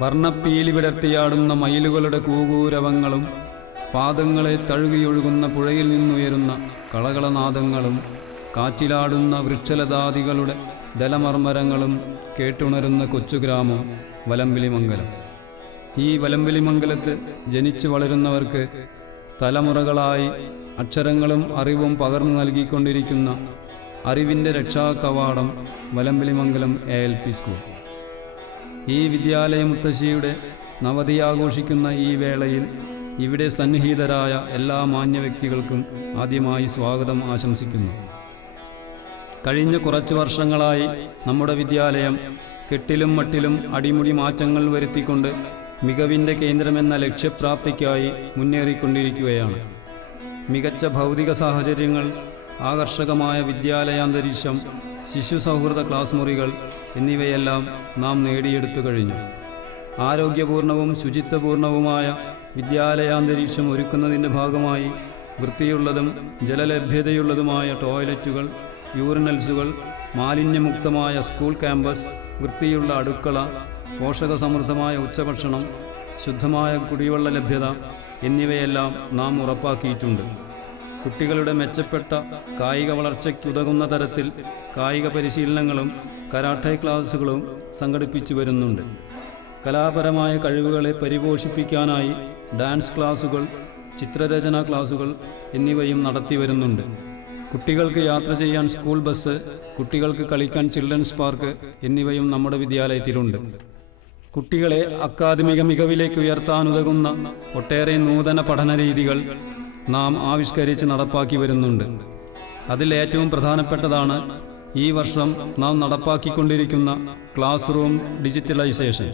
വർണ്ണപ്പീലി വിടർത്തിയാടുന്ന മയിലുകളുടെ കൂകൂരവങ്ങളും പാദങ്ങളെ തഴുകിയൊഴുകുന്ന പുഴയിൽ നിന്നുയരുന്ന കളകളനാദങ്ങളും കാറ്റിലാടുന്ന വൃക്ഷലതാദികളുടെ ദലമർമരങ്ങളും കേട്ടുണരുന്ന കൊച്ചുഗ്രാമം വലമ്പിലിമംഗലം. ഈ വലമ്പിലിമംഗലത്ത് ജനിച്ചു വളരുന്നവർക്ക് തലമുറകളായി അക്ഷരങ്ങളും അറിവും പകർന്നു നൽകിക്കൊണ്ടിരിക്കുന്ന അറിവിൻ്റെ രക്ഷാകവാടം വലമ്പിലിമംഗലം ALP സ്കൂൾ. ഈ വിദ്യാലയ മുത്തശ്ശിയുടെ നവതി ആഘോഷിക്കുന്ന ഈ വേളയിൽ ഇവിടെ സന്നിഹിതരായ എല്ലാ മാന്യ വ്യക്തികൾക്കും ആദ്യമായി സ്വാഗതം ആശംസിക്കുന്നു. കഴിഞ്ഞ കുറച്ചു വർഷങ്ങളായി നമ്മുടെ വിദ്യാലയം കെട്ടിലും മട്ടിലും അടിമുടി മാറ്റങ്ങൾ വരുത്തിക്കൊണ്ട് മികവിൻ്റെ കേന്ദ്രമെന്ന ലക്ഷ്യപ്രാപ്തിക്കായി മുന്നേറിക്കൊണ്ടിരിക്കുകയാണ്. മികച്ച ഭൗതിക സാഹചര്യങ്ങൾ, ആകർഷകമായ വിദ്യാലയാന്തരീക്ഷം, ശിശു സൗഹൃദ ക്ലാസ് മുറികൾ എന്നിവയെല്ലാം നാം നേടിയെടുത്തു കഴിഞ്ഞു. ആരോഗ്യപൂർണവും ശുചിത്വപൂർണവുമായ വിദ്യാലയാന്തരീക്ഷം ഒരുക്കുന്നതിൻ്റെ ഭാഗമായി വൃത്തിയുള്ളതും ജലലഭ്യതയുള്ളതുമായ ടോയ്ലറ്റുകൾ, യൂറിനൽസുകൾ, മാലിന്യമുക്തമായ സ്കൂൾ ക്യാമ്പസ്, വൃത്തിയുള്ള അടുക്കള, പോഷകസമൃദ്ധമായ ഉച്ചഭക്ഷണം, ശുദ്ധമായ കുടിവെള്ള ലഭ്യത എന്നിവയെല്ലാം നാം ഉറപ്പാക്കിയിട്ടുണ്ട്. കുട്ടികളുടെ മെച്ചപ്പെട്ട കായിക വളർച്ചയ്ക്കുതകുന്ന തരത്തിൽ കായിക പരിശീലനങ്ങളും കരാട്ടെ ക്ലാസുകളും സംഘടിപ്പിച്ചു വരുന്നുണ്ട്. കലാപരമായ കഴിവുകളെ പരിപോഷിപ്പിക്കാനായി ഡാൻസ് ക്ലാസുകൾ, ചിത്രരചനാ ക്ലാസുകൾ എന്നിവയും നടത്തി വരുന്നുണ്ട്. കുട്ടികൾക്ക് യാത്ര ചെയ്യാൻ സ്കൂൾ ബസ്, കുട്ടികൾക്ക് കളിക്കാൻ ചിൽഡ്രൻസ് പാർക്ക് എന്നിവയും നമ്മുടെ വിദ്യാലയത്തിലുണ്ട്. കുട്ടികളെ അക്കാദമിക മികവിലേക്ക് ഉയർത്താനുതകുന്ന ഒട്ടേറെ നൂതന പഠന രീതികൾ നാം ആവിഷ്കരിച്ച് നടപ്പാക്കി വരുന്നുണ്ട്. അതിൽ ഏറ്റവും പ്രധാനപ്പെട്ടതാണ് ഈ വർഷം നാം നടപ്പാക്കിക്കൊണ്ടിരിക്കുന്ന ക്ലാസ് റൂം ഡിജിറ്റലൈസേഷൻ.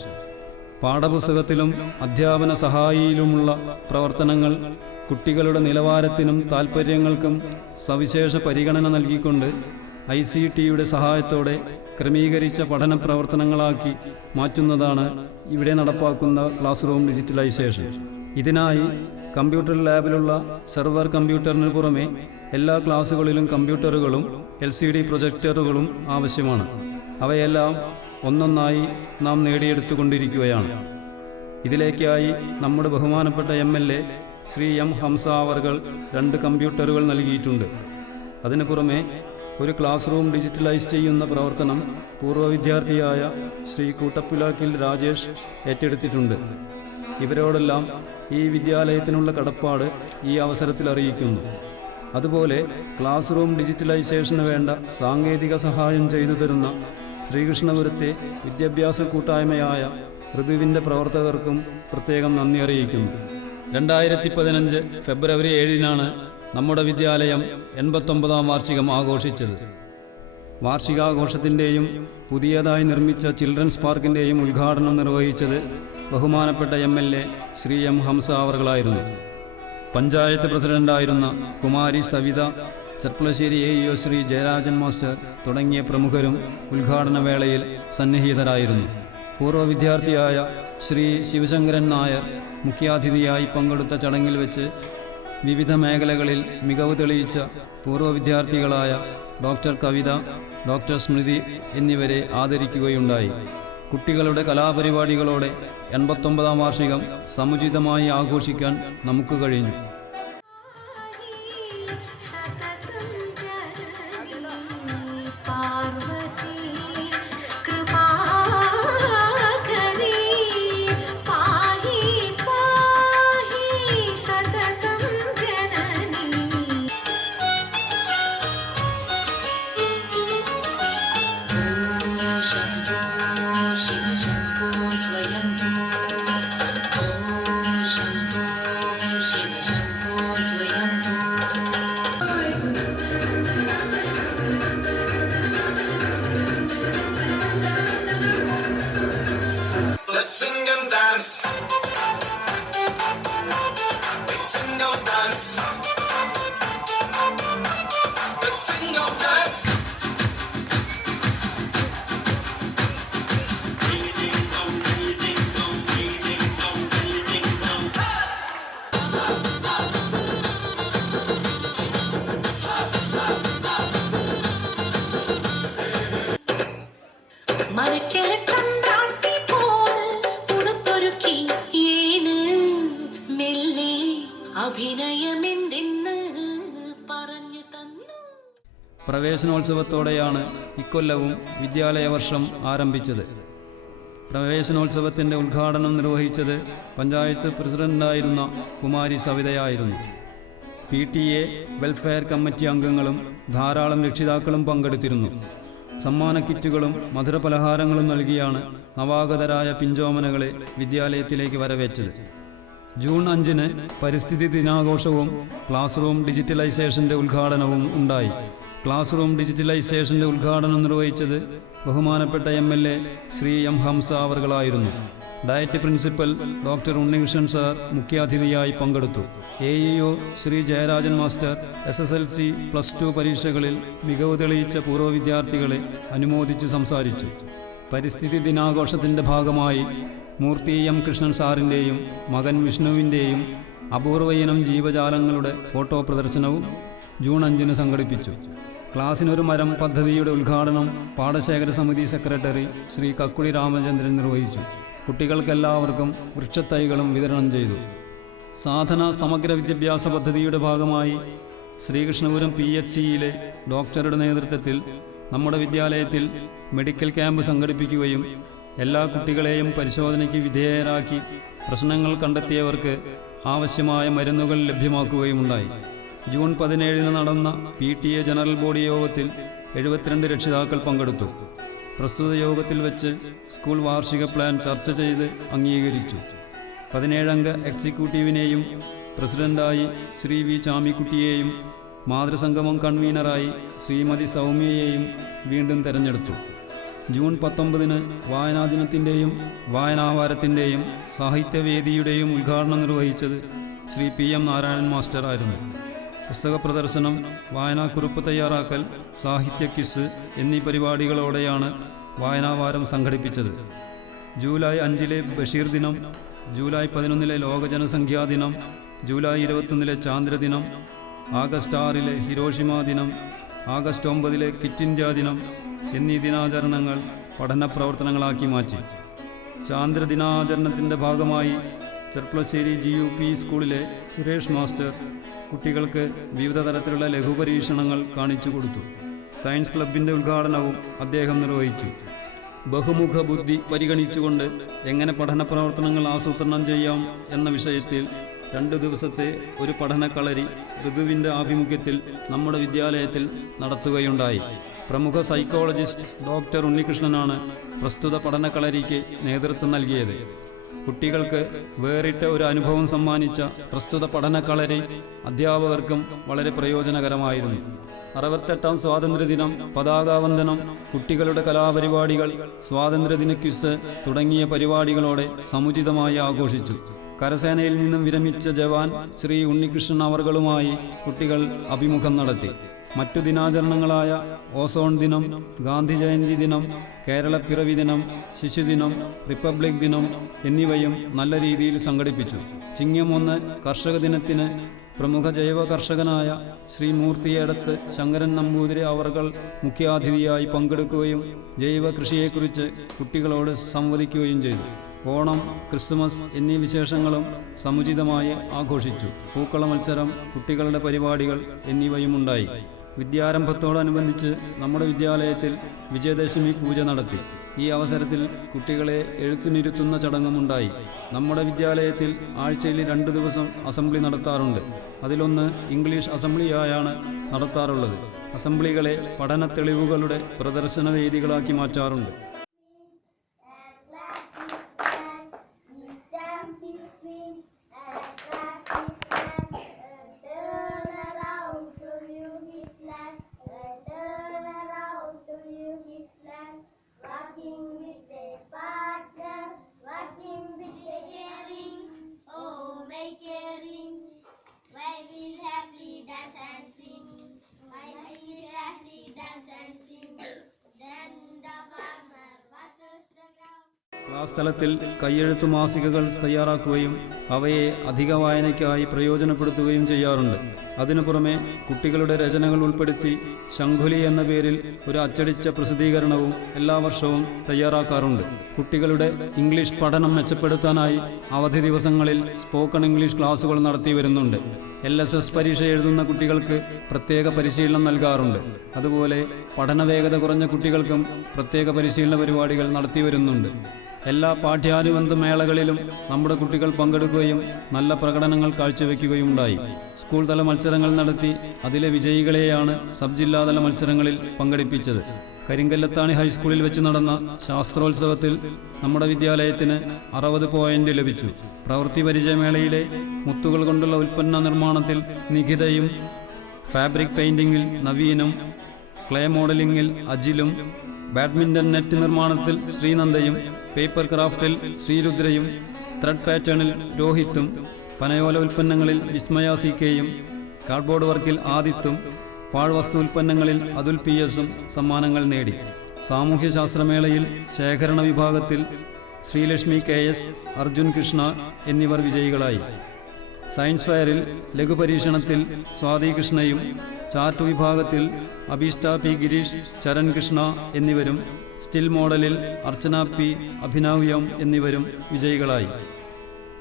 പാഠപുസ്തകത്തിലും അധ്യാപന സഹായിയിലുമുള്ള പ്രവർത്തനങ്ങൾ കുട്ടികളുടെ നിലവാരത്തിനും താൽപ്പര്യങ്ങൾക്കും സവിശേഷ പരിഗണന നൽകിക്കൊണ്ട് ICTയുടെ സഹായത്തോടെ ക്രമീകരിച്ച പഠന പ്രവർത്തനങ്ങളാക്കി മാറ്റുന്നതാണ് ഇവിടെ നടപ്പാക്കുന്ന ക്ലാസ് റൂം ഡിജിറ്റലൈസേഷൻ. ഇതിനായി കമ്പ്യൂട്ടർ ലാബിലുള്ള സെർവർ കമ്പ്യൂട്ടറിന് പുറമെ എല്ലാ ക്ലാസുകളിലും കമ്പ്യൂട്ടറുകളും LCD പ്രൊജക്ടറുകളും ആവശ്യമാണ്. അവയെല്ലാം ഒന്നൊന്നായി നാം നേടിയെടുത്തുകൊണ്ടിരിക്കുകയാണ്. ഇതിലേക്കായി നമ്മുടെ ബഹുമാനപ്പെട്ട MLA ശ്രീ M. ഹംസ അവർകൾ 2 കമ്പ്യൂട്ടറുകൾ നൽകിയിട്ടുണ്ട്. അതിനു പുറമെ ഒരു ക്ലാസ് റൂം ഡിജിറ്റലൈസ് ചെയ്യുന്ന പ്രവർത്തനം പൂർവ്വ വിദ്യാർത്ഥിയായ ശ്രീ കൂട്ടപ്പുലാക്കിൽ രാജേഷ് ഏറ്റെടുത്തിട്ടുണ്ട്. ഇവരോടെല്ലാം ഈ വിദ്യാലയത്തിനുള്ള കടപ്പാട് ഈ അവസരത്തിൽ അറിയിക്കുന്നു. അതുപോലെ ക്ലാസ് റൂം ഡിജിറ്റലൈസേഷന് വേണ്ട സാങ്കേതിക സഹായം ചെയ്തു തരുന്ന ശ്രീകൃഷ്ണപുരത്തെ വിദ്യാഭ്യാസ കൂട്ടായ്മയായ ഋതുവിൻ്റെ പ്രവർത്തകർക്കും പ്രത്യേകം നന്ദി അറിയിക്കുന്നു. 2015 ഫെബ്രുവരി 7-നാണ് നമ്മുടെ വിദ്യാലയം 89ാം വാർഷികം ആഘോഷിച്ചത്. വാർഷികാഘോഷത്തിൻ്റെയും പുതിയതായി നിർമ്മിച്ച ചിൽഡ്രൻസ് പാർക്കിൻ്റെയും ഉദ്ഘാടനം നിർവഹിച്ചത് ബഹുമാനപ്പെട്ട MLA ശ്രീ M. ഹംസ അവർകളായിരുന്നു. പഞ്ചായത്ത് പ്രസിഡന്റായിരുന്ന കുമാരി സവിത, ചെർപ്പളശ്ശേരി AEO ശ്രീ ജയരാജൻ മാസ്റ്റർ തുടങ്ങിയ പ്രമുഖരും ഉദ്ഘാടന വേളയിൽ സന്നിഹിതരായിരുന്നു. പൂർവ്വ വിദ്യാർത്ഥിയായ ശ്രീ ശിവശങ്കരൻ നായർ മുഖ്യാതിഥിയായി പങ്കെടുത്ത ചടങ്ങിൽ വെച്ച് വിവിധ മേഖലകളിൽ മികവ് തെളിയിച്ച പൂർവ്വ വിദ്യാർത്ഥികളായ ഡോക്ടർ കവിത, ഡോക്ടർ സ്മൃതി എന്നിവരെ ആദരിക്കുകയുണ്ടായി. കുട്ടികളുടെ കലാപരിപാടികളോടെ 89ാം വാർഷികം സമുചിതമായി ആഘോഷിക്കാൻ നമുക്ക് കഴിഞ്ഞു. Let's sing and dance. Let's sing and dance. Let's sing and dance. Ding dong, ding dong, ding dong, ding dong. മരക്കലെ കണ്ടാട്ടി പോൽ പ്രവേശനോത്സവത്തോടെയാണ് ഇക്കൊല്ലവും വിദ്യാലയ വർഷം ആരംഭിച്ചത്. പ്രവേശനോത്സവത്തിൻ്റെ ഉദ്ഘാടനം നിർവഹിച്ചത് പഞ്ചായത്ത് പ്രസിഡന്റായിരുന്ന കുമാരി സവിതയായിരുന്നു. PTA വെൽഫെയർ കമ്മിറ്റി അംഗങ്ങളും ധാരാളം രക്ഷിതാക്കളും പങ്കെടുത്തിരുന്നു. സമ്മാന കിറ്റുകളും മധുരപലഹാരങ്ങളും നൽകിയാണ് നവാഗതരായ പിഞ്ചോമനകളെ വിദ്യാലയത്തിലേക്ക് വരവേറ്റത്. ജൂൺ 5-ന് പരിസ്ഥിതി ദിനാഘോഷവും ക്ലാസ് റൂം ഡിജിറ്റലൈസേഷൻ്റെ ഉദ്ഘാടനവും ഉണ്ടായി. ക്ലാസ് റൂം ഡിജിറ്റലൈസേഷൻ്റെ ഉദ്ഘാടനം നിർവഹിച്ചത് ബഹുമാനപ്പെട്ട MLA ശ്രീ M. ഹംസ അവർകളായിരുന്നു. DIET principal doctor Unnikrishnan sir മുഖ്യാതിഥിയായി പങ്കെടുത്തു. AEO Shri Jayarajan master SSLC +2 പരീക്ഷകളിൽ മികവ് തെളിയിച്ച പൂർവ്വ വിദ്യാർത്ഥികളെ അനുമോദിച്ചു സംസാരിച്ചു. പരിസ്ഥിതി ദിനാഘോഷത്തിൻ്റെ ഭാഗമായി മൂർത്തി M. കൃഷ്ണൻ സാറിൻ്റെയും മകൻ വിഷ്ണുവിൻ്റെയും അപൂർവ ഇനം ജീവജാലങ്ങളുടെ ഫോട്ടോ പ്രദർശനവും ജൂൺ 5-ന് സംഘടിപ്പിച്ചു. ക്ലാസ്സിനൊരു മരം പദ്ധതിയുടെ ഉദ്ഘാടനം പാടശേഖര സമിതി സെക്രട്ടറി ശ്രീ കക്കുടി രാമചന്ദ്രൻ നിർവഹിച്ചു. കുട്ടികൾക്കെല്ലാവർക്കും വൃക്ഷത്തൈകളും വിതരണം ചെയ്തു. സാധന സമഗ്ര വിദ്യാഭ്യാസ പദ്ധതിയുടെ ഭാഗമായി ശ്രീകൃഷ്ണപുരം PHCയിലെ ഡോക്ടറുടെ നേതൃത്വത്തിൽ നമ്മുടെ വിദ്യാലയത്തിൽ മെഡിക്കൽ ക്യാമ്പ് സംഘടിപ്പിക്കുകയും എല്ലാ കുട്ടികളെയും പരിശോധനയ്ക്ക് വിധേയരാക്കി പ്രശ്നങ്ങൾ കണ്ടെത്തിയവർക്ക് ആവശ്യമായ മരുന്നുകൾ ലഭ്യമാക്കുകയുമുണ്ടായി. ജൂൺ 17-ന് നടന്ന PTA ജനറൽ ബോഡി യോഗത്തിൽ 72 രക്ഷിതാക്കൾ പങ്കെടുത്തു. പ്രസ്തുത യോഗത്തിൽ വെച്ച് സ്കൂൾ വാർഷിക പ്ലാൻ ചർച്ച ചെയ്ത് അംഗീകരിച്ചു. 17-അംഗ എക്സിക്യൂട്ടീവിനെയും പ്രസിഡന്റായി ശ്രീ V. ചാമിക്കുട്ടിയെയും മാതൃസംഗമം കൺവീനറായി ശ്രീമതി സൗമ്യയെയും വീണ്ടും തെരഞ്ഞെടുത്തു. ജൂൺ 19-ന് വായനാ ദിനത്തിൻ്റെയും വായനാവാരത്തിൻ്റെയും സാഹിത്യവേദിയുടെയും ഉദ്ഘാടനം നിർവഹിച്ചത് ശ്രീ PM നാരായണൻ മാസ്റ്റർ ആയിരുന്നു. പുസ്തക പ്രദർശനം, വായനാക്കുറിപ്പ് തയ്യാറാക്കൽ, സാഹിത്യ ക്വിസ് എന്നീ പരിപാടികളോടെയാണ് വായനാവാരം സംഘടിപ്പിച്ചത്. ജൂലൈ 5-ലെ ബഷീർ ദിനം, ജൂലൈ 11-ലെ ലോക ജനസംഖ്യാ ദിനം, ജൂലൈ 21-ലെ ചാന്ദ്രദിനം, ആഗസ്റ്റ് 6-ലെ ഹിരോഷിമ ദിനം, ആഗസ്റ്റ് 9-ലെ ക്വിറ്റ് ഇന്ത്യ ദിനം എന്നീ ദിനാചരണങ്ങൾ പഠന പ്രവർത്തനങ്ങളാക്കി മാറ്റി. ചാന്ദ്രദിനാചരണത്തിൻ്റെ ഭാഗമായി ചെർപ്പളശ്ശേരി GUP സ്കൂളിലെ സുരേഷ് മാസ്റ്റർ കുട്ടികൾക്ക് വിവിധ തരത്തിലുള്ള ലഘുപരീക്ഷണങ്ങൾ കാണിച്ചു കൊടുത്തു. സയൻസ് ക്ലബിൻ്റെ ഉദ്ഘാടനവും അദ്ദേഹം നിർവഹിച്ചു. ബഹുമുഖ ബുദ്ധി പരിഗണിച്ചുകൊണ്ട് എങ്ങനെ പഠന പ്രവർത്തനങ്ങൾ ആസൂത്രണം ചെയ്യാം എന്ന വിഷയത്തിൽ 2 ദിവസത്തെ ഒരു പഠനക്കളരി ഋതുവിൻ്റെ ആഭിമുഖ്യത്തിൽ നമ്മുടെ വിദ്യാലയത്തിൽ നടത്തുകയുണ്ടായി. പ്രമുഖ സൈക്കോളജിസ്റ്റ് ഡോക്ടർ ഉണ്ണികൃഷ്ണനാണ് പ്രസ്തുത പഠനക്കളരിക്ക് നേതൃത്വം നൽകിയത്. കുട്ടികൾക്ക് വേറിട്ട ഒരു അനുഭവം സമ്മാനിച്ച പ്രസ്തുത പഠനക്കളരി അധ്യാപകർക്കും വളരെ പ്രയോജനകരമായിരുന്നു. 68-ാം സ്വാതന്ത്ര്യദിനം, പതാകാവന്ദനം, കുട്ടികളുടെ കലാപരിപാടികൾ, സ്വാതന്ത്ര്യദിന ക്വിസ് തുടങ്ങിയ പരിപാടികളോടെ സമുചിതമായി ആഘോഷിച്ചു. കരസേനയിൽ നിന്നും വിരമിച്ച ജവാൻ ശ്രീ ഉണ്ണികൃഷ്ണൻ അവർകളുമായി കുട്ടികൾ അഭിമുഖം നടത്തി. മറ്റു ദിനാചരണങ്ങളായ ഓസോൺ ദിനം, ഗാന്ധി ജയന്തി ദിനം, കേരളപ്പിറവി ദിനം, ശിശുദിനം, റിപ്പബ്ലിക് ദിനം എന്നിവയും നല്ല രീതിയിൽ സംഘടിപ്പിച്ചു. ചിങ്ങം 1 കർഷക ദിനത്തിന് പ്രമുഖ ജൈവ കർഷകനായ ശ്രീ മൂർത്തിയേടത്ത് ശങ്കരൻ നമ്പൂതിരി അവർകൾ മുഖ്യാതിഥിയായി പങ്കെടുക്കുകയും ജൈവ കൃഷിയെക്കുറിച്ച് കുട്ടികളോട് സംവദിക്കുകയും ചെയ്തു. ഓണം, ക്രിസ്മസ് എന്നീ വിശേഷങ്ങളും സമുചിതമായി ആഘോഷിച്ചു. പൂക്കള മത്സരം, കുട്ടികളുടെ പരിപാടികൾ എന്നിവയുമുണ്ടായി. വിദ്യാരംഭത്തോടനുബന്ധിച്ച് നമ്മുടെ വിദ്യാലയത്തിൽ വിജയദശമി പൂജ നടത്തി. ഈ അവസരത്തിൽ കുട്ടികളെ എഴുത്തിനിരുത്തുന്ന ചടങ്ങുമുണ്ടായി. നമ്മുടെ വിദ്യാലയത്തിൽ ആഴ്ചയിൽ 2 ദിവസം അസംബ്ലി നടത്താറുണ്ട്. അതിലൊന്ന് ഇംഗ്ലീഷ് അസംബ്ലിയായാണ് നടത്താറുള്ളത്. അസംബ്ലികളെ പഠന തെളിവുകളുടെ പ്രദർശന വേദികളാക്കി മാറ്റാറുണ്ട്. ക്ലാസ് തലത്തിൽ കയ്യെഴുത്തു മാസികകൾ തയ്യാറാക്കുകയും അവയെ അധിക വായനയ്ക്കായി പ്രയോജനപ്പെടുത്തുകയും ചെയ്യാറുണ്ട്. അതിനു പുറമെ കുട്ടികളുടെ രചനകൾ ഉൾപ്പെടുത്തി ശംഖുലി എന്ന പേരിൽ ഒരു അച്ചടിച്ച പ്രസിദ്ധീകരണവും എല്ലാ വർഷവും തയ്യാറാക്കാറുണ്ട്. കുട്ടികളുടെ ഇംഗ്ലീഷ് പഠനം മെച്ചപ്പെടുത്താനായി അവധി ദിവസങ്ങളിൽ സ്പോക്കൺ ഇംഗ്ലീഷ് ക്ലാസുകൾ നടത്തി വരുന്നുണ്ട്. LSS പരീക്ഷ എഴുതുന്ന കുട്ടികൾക്ക് പ്രത്യേക പരിശീലനം നൽകാറുണ്ട്. അതുപോലെ പഠന വേഗത കുറഞ്ഞ കുട്ടികൾക്കും പ്രത്യേക പരിശീലന പരിപാടികൾ നടത്തി വരുന്നുണ്ട്. എല്ലാ പാഠ്യാനുബന്ധ മേളകളിലും നമ്മുടെ കുട്ടികൾ പങ്കെടുക്കുകയും നല്ല പ്രകടനങ്ങൾ കാഴ്ചവെക്കുകയുണ്ടായി. സ്കൂൾ തല മത്സരങ്ങൾ നടത്തി അതിലെ വിജയികളെയാണ് സബ് ജില്ലാതല മത്സരങ്ങളിൽ പങ്കെടുപ്പിച്ചത്. കരിങ്കല്ലത്താണി ഹൈസ്കൂളിൽ വെച്ച് നടന്ന ശാസ്ത്രോത്സവത്തിൽ നമ്മുടെ വിദ്യാലയത്തിന് 60 പോയിന്റ് ലഭിച്ചു. പ്രവൃത്തി പരിചയമേളയിലെ മുത്തുകൾ കൊണ്ടുള്ള ഉൽപ്പന്ന നിർമ്മാണത്തിൽ നിഖിതയും, ഫാബ്രിക് പെയിന്റിങ്ങിൽ നവീനും, ക്ലേ മോഡലിംഗിൽ അജിലും, ബാഡ്മിൻ്റൺ നെറ്റ് നിർമ്മാണത്തിൽ ശ്രീനന്ദയും, പേപ്പർ ക്രാഫ്റ്റിൽ ശ്രീരുദ്രയും, ത്രെഡ് പാറ്റേണിൽ രോഹിത്തും, പനയോല ഉൽപ്പന്നങ്ങളിൽ വിസ്മയ CKയും, കാർഡ്ബോർഡ് വർക്കിൽ ആദിത്തും, പാഴ്വസ്തു ഉൽപ്പന്നങ്ങളിൽ അതുൽ PS-ഉം സമ്മാനങ്ങൾ നേടി. സാമൂഹ്യശാസ്ത്രമേളയിൽ ശേഖരണ വിഭാഗത്തിൽ ശ്രീലക്ഷ്മി KS, അർജുൻ കൃഷ്ണ എന്നിവർ വിജയികളായി. സയൻസ് ഫെയറിൽ ലഘുപരീക്ഷണത്തിൽ സ്വാതി കൃഷ്ണയും, ചാർട്ട് വിഭാഗത്തിൽ അഭിഷ്ട P ഗിരീഷ്, ചരൺ കൃഷ്ണ എന്നിവരും, സ്റ്റിൽ മോഡലിൽ അർച്ചന P, അഭിനവ് M എന്നിവരും വിജയികളായി.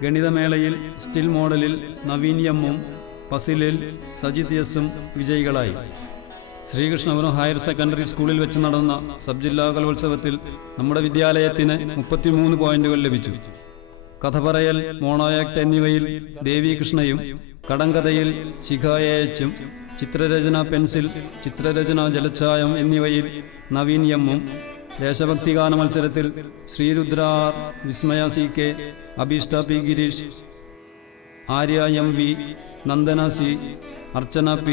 ഗണിതമേളയിൽ സ്റ്റിൽ മോഡലിൽ നവീൻ M-ഉം പസിലിൽ സജിത് S-ഉം വിജയികളായി. ശ്രീകൃഷ്ണപുരം ഹയർ സെക്കൻഡറി സ്കൂളിൽ വെച്ച് നടന്ന സബ് ജില്ലാ കലോത്സവത്തിൽ നമ്മുടെ വിദ്യാലയത്തിന് 33 പോയിന്റുകൾ ലഭിച്ചു. കഥ പറയൽ, മോണോ ആക്ട് എന്നിവയിൽ ദേവി കൃഷ്ണയും, കടങ്കഥയിൽ ശിഖ AH-ഉം, ചിത്രരചന പെൻസിൽ, ചിത്രരചന ജലച്ഛായം എന്നിവയിൽ നവീൻ M-ഉം, ദേശഭക്തിഗാന മത്സരത്തിൽ ശ്രീരുദ്ര R, വിസ്മയ CK, അഭിഷ്ട P Girish, Arya MV, Nandana C, അർച്ചന P,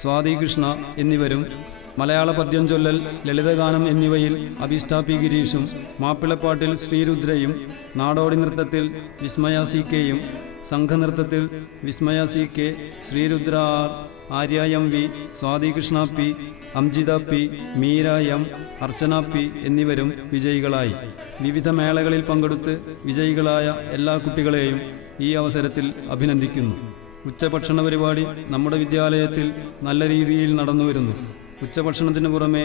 സ്വാതി കൃഷ്ണ എന്നിവരും, മലയാള പദ്യം ചൊല്ലൽ, ലളിതഗാനം എന്നിവയിൽ അഭിഷ്ട P ഗിരീഷും, മാപ്പിളപ്പാട്ടിൽ ശ്രീരുദ്രയും, നാടോടി നൃത്തത്തിൽ വിസ്മയ CKയും, സംഘനൃത്തത്തിൽ വിസ്മയ CK, Sreerudra R, Arya MV, Swathi Krishna P, Amjitha P, Meera M, അർച്ചന P എന്നിവരും വിജയികളായി. വിവിധ മേളകളിൽ പങ്കെടുത്ത് വിജയികളായ എല്ലാ കുട്ടികളെയും ഈ അവസരത്തിൽ അഭിനന്ദിക്കുന്നു. ഉച്ചഭക്ഷണ പരിപാടി നമ്മുടെ വിദ്യാലയത്തിൽ നല്ല രീതിയിൽ നടന്നുവരുന്നു. ഉച്ചഭക്ഷണത്തിന് പുറമെ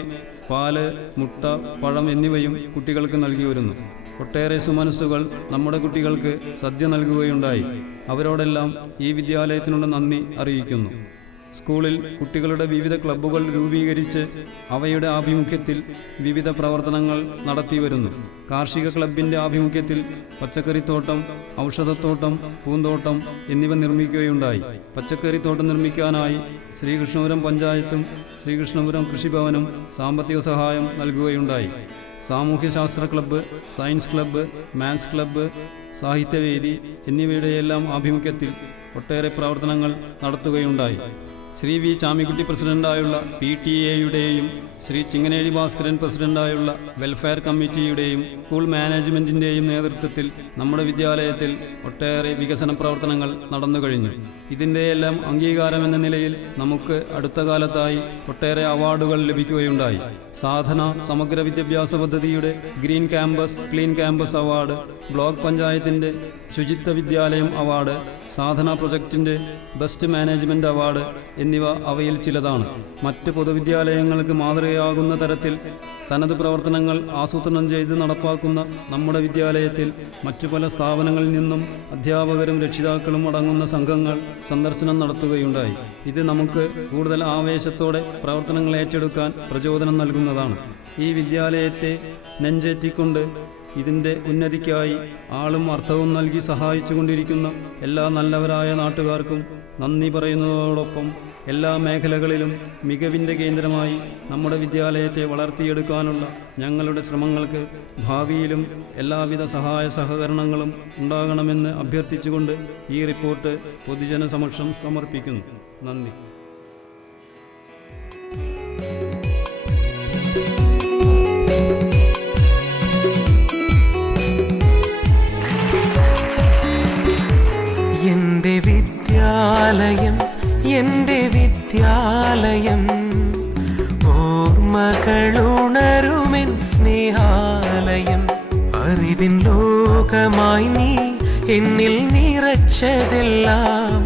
പാല്, മുട്ട, പഴം എന്നിവയും കുട്ടികൾക്ക് നൽകി വരുന്നു. ഒട്ടേറെ സുമനസ്സുകൾ നമ്മുടെ കുട്ടികൾക്ക് സദ്യ നൽകുകയുണ്ടായി. അവരോടെല്ലാം ഈ വിദ്യാലയത്തിനുള്ള നന്ദി അറിയിക്കുന്നു. സ്കൂളിൽ കുട്ടികളുടെ വിവിധ ക്ലബ്ബുകൾ രൂപീകരിച്ച് അവയുടെ ആഭിമുഖ്യത്തിൽ വിവിധ പ്രവർത്തനങ്ങൾ നടത്തി വരുന്നു. കാർഷിക ക്ലബിൻ്റെ ആഭിമുഖ്യത്തിൽ പച്ചക്കറിത്തോട്ടം, ഔഷധത്തോട്ടം, പൂന്തോട്ടം എന്നിവ നിർമ്മിക്കുകയുണ്ടായി. പച്ചക്കറിത്തോട്ടം നിർമ്മിക്കാനായി ശ്രീകൃഷ്ണപുരം പഞ്ചായത്തും ശ്രീകൃഷ്ണപുരം കൃഷിഭവനും സാമ്പത്തിക സഹായം നൽകുകയുണ്ടായി. സാമൂഹ്യശാസ്ത്ര club, science club, maths club, സാഹിത്യവേദി എന്നിവയുടെയെല്ലാം ആഭിമുഖ്യത്തിൽ ഒട്ടേറെ പ്രവർത്തനങ്ങൾ നടത്തുകയുണ്ടായി. ശ്രീ വി ചാമിക്കുട്ടി പ്രസിഡന്റായുള്ള PTA-യുടെയും ശ്രീ ചിങ്ങനേഴി ഭാസ്കരൻ പ്രസിഡന്റായുള്ള വെൽഫെയർ കമ്മിറ്റിയുടെയും സ്കൂൾ മാനേജ്മെന്റിൻ്റെയും നേതൃത്വത്തിൽ നമ്മുടെ വിദ്യാലയത്തിൽ ഒട്ടേറെ വികസന പ്രവർത്തനങ്ങൾ നടന്നു കഴിഞ്ഞു. ഇതിൻ്റെയെല്ലാം അംഗീകാരം എന്ന നിലയിൽ നമുക്ക് അടുത്ത കാലത്തായി ഒട്ടേറെ അവാർഡുകൾ ലഭിക്കുകയുണ്ടായി. സാധന സമഗ്ര വിദ്യാഭ്യാസ പദ്ധതിയുടെ green campus, clean campus award, block പഞ്ചായത്തിൻ്റെ ശുചിത്വ വിദ്യാലയം അവാർഡ്, സാധന പ്രൊജക്റ്റിൻ്റെ ബെസ്റ്റ് മാനേജ്മെൻറ്റ് അവാർഡ് എന്നിവ അവയിൽ ചിലതാണ്. മറ്റ് പൊതുവിദ്യാലയങ്ങൾക്ക് മാതൃകയാകുന്ന തരത്തിൽ തനത് പ്രവർത്തനങ്ങൾ ആസൂത്രണം ചെയ്ത് നടപ്പാക്കുന്ന നമ്മുടെ വിദ്യാലയത്തിൽ മറ്റു പല സ്ഥാപനങ്ങളിൽ നിന്നും അധ്യാപകരും രക്ഷിതാക്കളും അടങ്ങുന്ന സംഘങ്ങൾ സന്ദർശനം നടത്തുകയുണ്ടായി. ഇത് നമുക്ക് കൂടുതൽ ആവേശത്തോടെ പ്രവർത്തനങ്ങൾ ഏറ്റെടുക്കാൻ പ്രചോദനം നൽകുന്നതാണ്. ഈ വിദ്യാലയത്തെ നെഞ്ചേറ്റിക്കൊണ്ട് ഇതിൻ്റെ ഉന്നതിക്കായി ആളും അർത്ഥവും നൽകി സഹായിച്ചുകൊണ്ടിരിക്കുന്ന എല്ലാ നല്ലവരായ നാട്ടുകാർക്കും നന്ദി പറയുന്നതോടൊപ്പം എല്ലാ മേഖലകളിലും മികവിൻ്റെ കേന്ദ്രമായി നമ്മുടെ വിദ്യാലയത്തെ വളർത്തിയെടുക്കാനുള്ള ഞങ്ങളുടെ ശ്രമങ്ങൾക്ക് ഭാവിയിലും എല്ലാവിധ സഹായ സഹകരണങ്ങളും ഉണ്ടാകണമെന്ന് അഭ്യർത്ഥിച്ചുകൊണ്ട് ഈ റിപ്പോർട്ട് പൊതുജന സമക്ഷം സമർപ്പിക്കുന്നു. നന്ദി. എന്റെ വിദ്യാലയം, എന്റെ വിദ്യാലയം, ഓർമ്മകളുണരുമെൻ സ്നേഹാലയം. അറിവിൻ ലോകമായി നീ എന്നിൽ നിറച്ചതെല്ലാം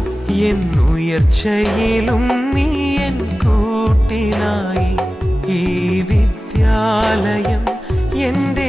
എന്നുയർന്ന ഉയർച്ചയിലും നീ എൻ കൂട്ടിനായി. ഈ വിദ്യാലയം എൻ്റെ